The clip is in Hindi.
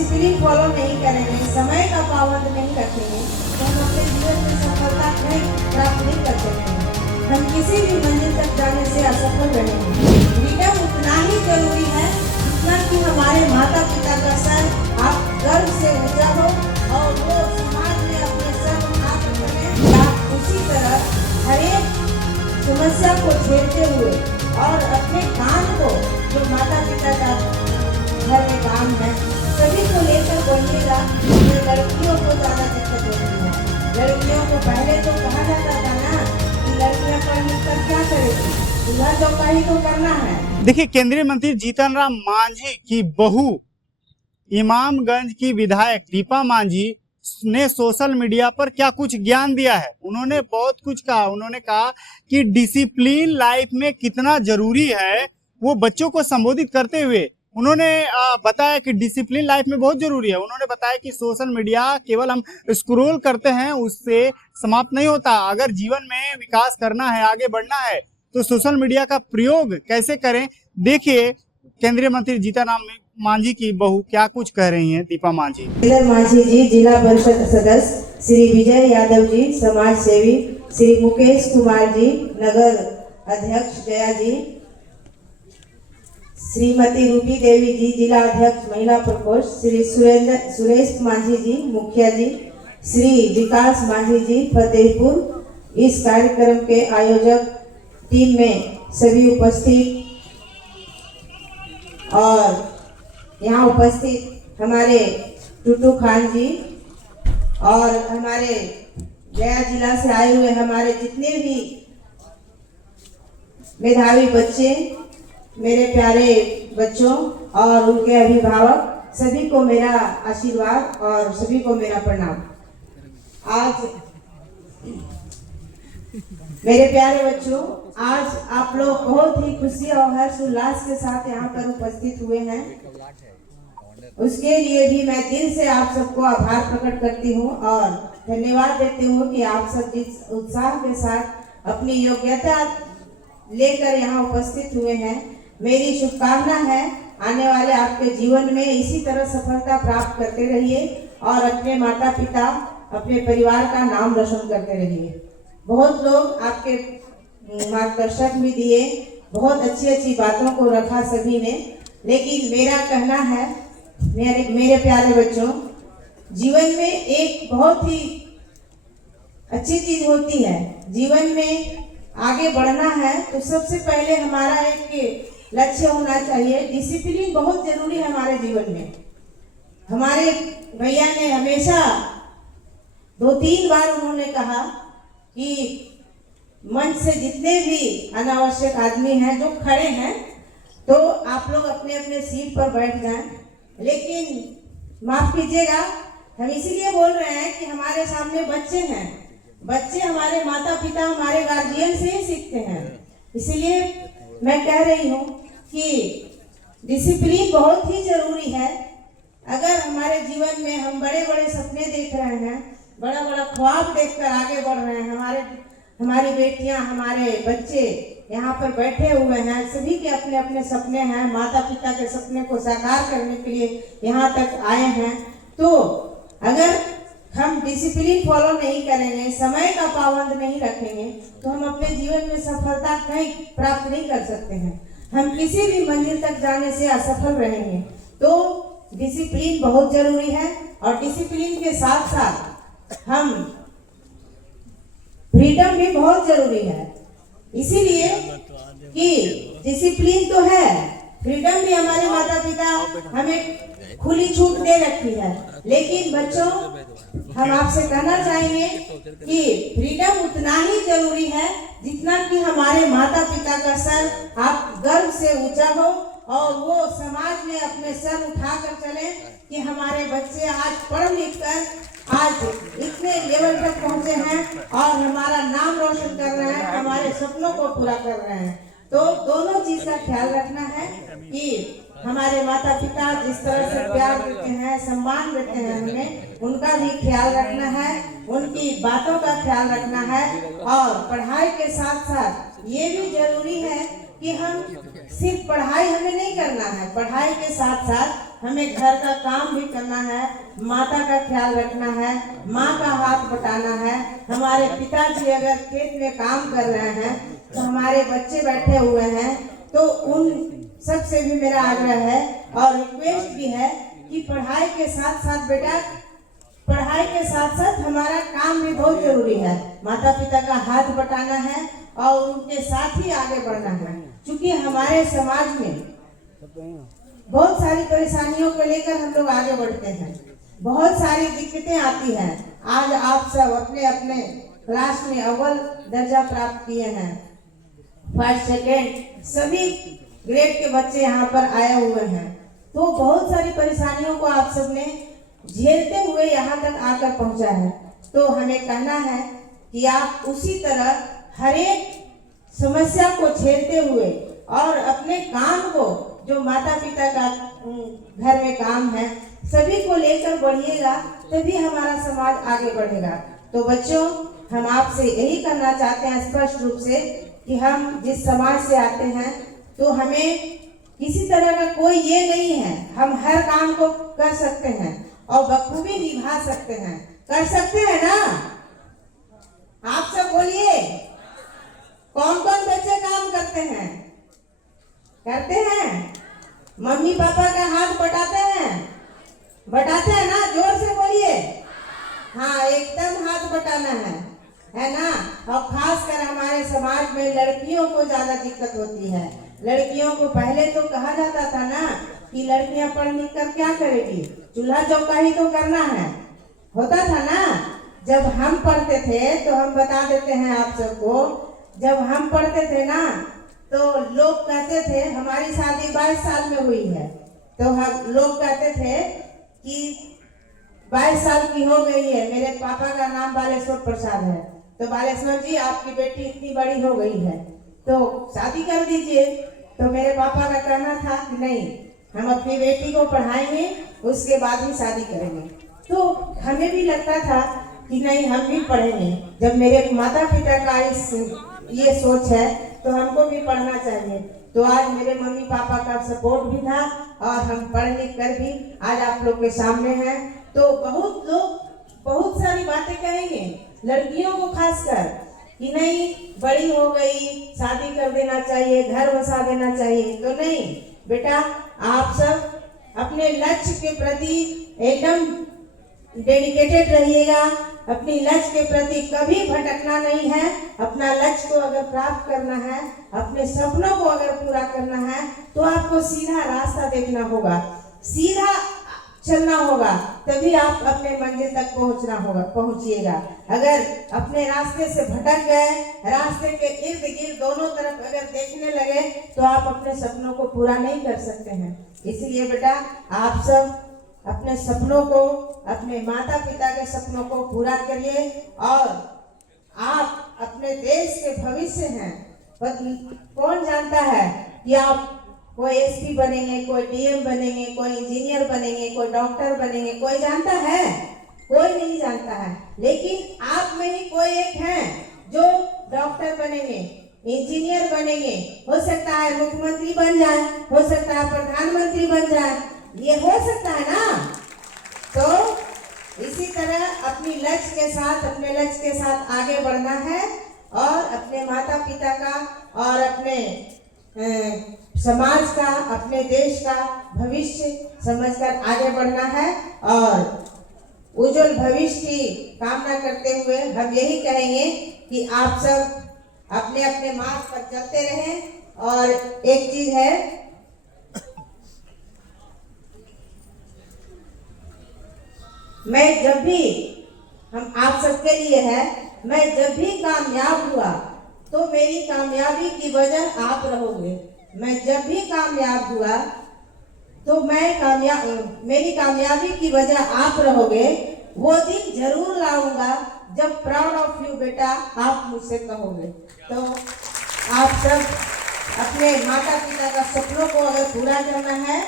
डिसिप्लिन फॉलो नहीं करेंगे, समय का पाबंद नहीं रखेंगे, तो हम अपने जीवन में सफलता प्राप्त नहीं कर सकते। हम किसी भी मंजिल तक जाने से असफल रहेंगे। फ्रीडम उतना ही जरूरी है जितना कि हमारे माता पिता का सर आप गर्व से ऊंचा हो और वो समाज में अपने सर उठा कर चले। आप उसी तरह हर एक समस्या को झेलते हुए और अपने काम को जो माता पिता का घर में काम है सभी को लेकर बढ़िएगा। लड़कियों को ज्यादा दिक्कत होती है। लड़कियों को पहले तो कहा जाता था ना कि लड़कियां पढ़ लिख कर क्या करेगी, दूल्हा चौका ही तो करना है। देखिए, केंद्रीय मंत्री जीतन राम मांझी की बहू इमामगंज की विधायक दीपा मांझी ने सोशल मीडिया पर क्या कुछ ज्ञान दिया है। उन्होंने बहुत कुछ कहा। उन्होंने कहा कि डिसिप्लिन लाइफ में कितना जरूरी है। वो बच्चों को संबोधित करते हुए उन्होंने बताया कि डिसिप्लिन लाइफ में बहुत जरूरी है। उन्होंने बताया कि सोशल मीडिया केवल हम स्क्रॉल करते हैं उससे समाप्त नहीं होता। अगर जीवन में विकास करना है, आगे बढ़ना है, तो सोशल मीडिया का प्रयोग कैसे करें। देखिए केंद्रीय मंत्री जीतन राम मांझी की बहू क्या कुछ कह रही हैं। दीपा मांझी मांझी जी, जिला परिषद सदस्य श्री विजय यादव जी, समाज सेवी श्री मुकेश कुमार जी, नगर अध्यक्ष जया जी, श्रीमती रूबी देवी जी, जिला अध्यक्ष महिला प्रकोष्ठ, श्री सुरेश मांझी जी, मुखिया जी, श्री विकास मांझी जी, फतेहपुर। इस कार्यक्रम के आयोजक टीम में सभी उपस्थित और यहाँ उपस्थित हमारे टुटू खान जी और हमारे गया जिला से आए हुए हमारे जितने भी मेधावी बच्चे, मेरे प्यारे बच्चों और उनके अभिभावक, सभी को मेरा आशीर्वाद और सभी को मेरा प्रणाम। आज मेरे प्यारे बच्चों, आज आप लोग बहुत ही खुशी और हर्ष उल्लास के साथ यहाँ पर उपस्थित हुए हैं। उसके लिए भी मैं दिल से आप सबको आभार प्रकट करती हूँ और धन्यवाद देती हूँ कि आप सब जिस उत्साह के साथ अपनी योग्यता लेकर यहाँ उपस्थित हुए हैं। मेरी शुभकामना है आने वाले आपके जीवन में इसी तरह सफलता प्राप्त करते रहिए और अपने माता पिता, अपने परिवार का नाम रोशन करते रहिए। बहुत लोग आपके मार्गदर्शक भी दिए, बहुत अच्छी अच्छी बातों को रखा सभी ने, लेकिन मेरा कहना है मेरे प्यारे बच्चों, जीवन में एक बहुत ही अच्छी चीज होती है। जीवन में आगे बढ़ना है तो सबसे पहले हमारा एक लक्ष्य होना चाहिए। डिसिप्लिन बहुत जरूरी है हमारे जीवन में। हमारे भैया ने हमेशा 2-3 बार उन्होंने कहा कि मंच से जितने भी अनावश्यक आदमी हैं जो खड़े हैं, तो आप लोग अपने अपने सीट पर बैठ जाएं। लेकिन माफ कीजिएगा, हम इसीलिए बोल रहे हैं कि हमारे सामने बच्चे हैं। बच्चे हमारे माता पिता, हमारे गार्जियन से ही सीखते हैं। इसलिए मैं कह रही हूँ कि डिसिप्लिन बहुत ही जरूरी है। अगर हमारे जीवन में हम बड़े बड़े सपने देख रहे हैं, बड़ा बड़ा ख्वाब देखकर आगे बढ़ रहे हैं, हमारी बेटियां, हमारे बच्चे यहाँ पर बैठे हुए हैं, सभी के अपने अपने सपने हैं, माता पिता के सपने को साकार करने के लिए यहाँ तक आए हैं। तो अगर हम डिसिप्लिन फॉलो नहीं करेंगे, समय का पाबंद नहीं रखेंगे, तो हम अपने जीवन में सफलता प्राप्त नहीं कर सकते हैं। हम किसी भी मंजिल तक जाने से असफल रहेंगे। तो डिसिप्लिन बहुत जरूरी है और डिसिप्लिन के साथ साथ हम फ्रीडम भी बहुत जरूरी है। इसीलिए कि डिसिप्लिन तो है, फ्रीडम भी हमारे माता पिता हमें खुली छूट दे रखी है। लेकिन बच्चों, हम आपसे कहना चाहेंगे कि फ्रीडम उतना ही जरूरी है जितना कि हमारे माता पिता का सर आप गर्व से ऊंचा हो और वो समाज में अपने सर उठा कर चले कि हमारे बच्चे आज पढ़ लिख कर आज इतने लेवल तक पहुंचे हैं और हमारा नाम रोशन कर रहे हैं, हमारे सपनों को पूरा कर रहे हैं। तो दोनों चीज का ख्याल रखना है कि हमारे माता पिता जिस तरह से प्यार देते हैं, सम्मान देते हैं हमें, उनका भी ख्याल रखना है, उनकी बातों का ख्याल रखना है। और पढ़ाई के साथ साथ ये भी जरूरी है कि हम सिर्फ पढ़ाई हमें नहीं करना है, पढ़ाई के साथ साथ हमें घर का काम भी करना है, माता का ख्याल रखना है, माँ का हाथ बटाना है। हमारे पिताजी अगर खेत में काम कर रहे हैं तो हमारे बच्चे बैठे हुए हैं, तो उन सब से भी मेरा आग्रह है और रिक्वेस्ट भी है कि पढ़ाई के साथ साथ बेटा, पढ़ाई के साथ साथ हमारा काम भी बहुत जरूरी है। माता पिता का हाथ बटाना है और उनके साथ ही आगे बढ़ना है, क्योंकि हमारे समाज में बहुत सारी परेशानियों को लेकर हम लोग आगे बढ़ते हैं, बहुत सारी दिक्कतें आती हैं। आज आप सब अपने अपने क्लास में अव्वल दर्जा प्राप्त किए हैं, फर्स्ट सेकेंड सभी ग्रेड के बच्चे यहाँ पर आए हुए हैं, तो बहुत सारी परेशानियों को आप सबने झेलते हुए यहाँ तक आकर पहुँचा है। तो हमें कहना है कि आप उसी तरह हर एक समस्या को झेलते हुए और अपने काम को, जो माता पिता का घर में काम है, सभी को लेकर बढ़िएगा, तभी हमारा समाज आगे बढ़ेगा। तो बच्चों, हम आपसे यही करना चाहते हैं स्पष्ट रूप से कि हम जिस समाज से आते हैं, तो हमें किसी तरह का कोई ये नहीं है, हम हर काम को कर सकते हैं और बखूबी निभा सकते हैं। कर सकते हैं ना? आप सब बोलिए, कौन कौन बच्चे काम करते हैं? करते हैं? मम्मी पापा का हाथ बटाते हैं? बटाते हैं ना? जोर से बोलिए। हाँ, एकदम हाथ बटाना है ना? और खास कर हमारे समाज में लड़कियों को ज्यादा दिक्कत होती है। लड़कियों को पहले तो कहा जाता था ना कि लड़कियां पढ़ लिख कर क्या करेगी, चूल्हा चौका ही तो करना है, होता था ना। जब हम पढ़ते थे तो हम बता देते हैं आप सबको, जब हम पढ़ते थे ना तो लोग कहते थे, हमारी शादी 22 साल में हुई है, तो हम लोग कहते थे कि 22 साल की हो गई है, मेरे पापा का नाम बालेश्वर प्रसाद है, तो बालेश्वर जी आपकी बेटी इतनी बड़ी हो गई है तो शादी कर दीजिए। तो मेरे पापा का कहना था कि नहीं, हम अपनी बेटी को पढ़ाएंगे, उसके बाद ही शादी करेंगे। तो हमें भी लगता था कि नहीं, हम भी पढ़ेंगे। जब मेरे माता पिता का ये सोच है तो हमको भी पढ़ना चाहिए। तो आज मेरे मम्मी पापा का सपोर्ट भी था और हम पढ़ लिख कर भी आज आप लोग के सामने हैं। तो बहुत लोग बहुत सारी बातें कहेंगे लड़कियों को खासकर कि नहीं, बड़ी हो गई, शादी कर देना चाहिए, घर बसा देना चाहिए। तो नहीं बेटा, आप सब अपने लक्ष्य के प्रति एकदम डेडिकेटेड रहिएगा। अपनी लक्ष्य के प्रति कभी भटकना नहीं है। अपना लक्ष्य को अगर प्राप्त करना है, अपने सपनों को अगर पूरा करना है, तो आपको सीधा रास्ता देखना होगा, सीधा चलना होगा, तभी आप अपने मंजिल तक पहुंचिएगा। अगर अपने रास्ते से भटक गए, रास्ते के इर्द गिर्द दोनों तरफ अगर देखने लगे, तो आप अपने सपनों को पूरा नहीं कर सकते हैं। इसलिए बेटा, आप सब अपने सपनों को, अपने माता पिता के सपनों को पूरा करिए और आप अपने देश के भविष्य हैं। कौन जानता है कि आप कोई एसपी बनेंगे, कोई डीएम बनेंगे, कोई इंजीनियर बनेंगे, कोई डॉक्टर बनेंगे? कोई जानता है? कोई नहीं जानता है। लेकिन आप में ही कोई एक है जो डॉक्टर बनेंगे, इंजीनियर बनेंगे, हो सकता है मुख्यमंत्री बन जाए, हो सकता है प्रधानमंत्री बन जाए, ये हो सकता है ना। तो इसी तरह अपनी लक्ष्य के साथ, अपने लक्ष्य के साथ आगे बढ़ना है और अपने माता पिता का और अपने समाज का, अपने देश का भविष्य समझकर आगे बढ़ना है। और उज्जवल भविष्य की कामना करते हुए हम यही कहेंगे कि आप सब अपने अपने मार्ग पर चलते रहें। और एक चीज है, मैं जब भी, हम आप सबके लिए है, मैं जब भी कामयाब हुआ तो मेरी कामयाबी की वजह आप रहोगे। मैं जब भी कामयाब हुआ तो मेरी कामयाबी की वजह आप रहोगे। वो दिन जरूर लाऊंगा जब प्राउड ऑफ यू बेटा आप मुझसे कहोगे। तो आप सब अपने माता पिता का सपनों को अगर पूरा करना है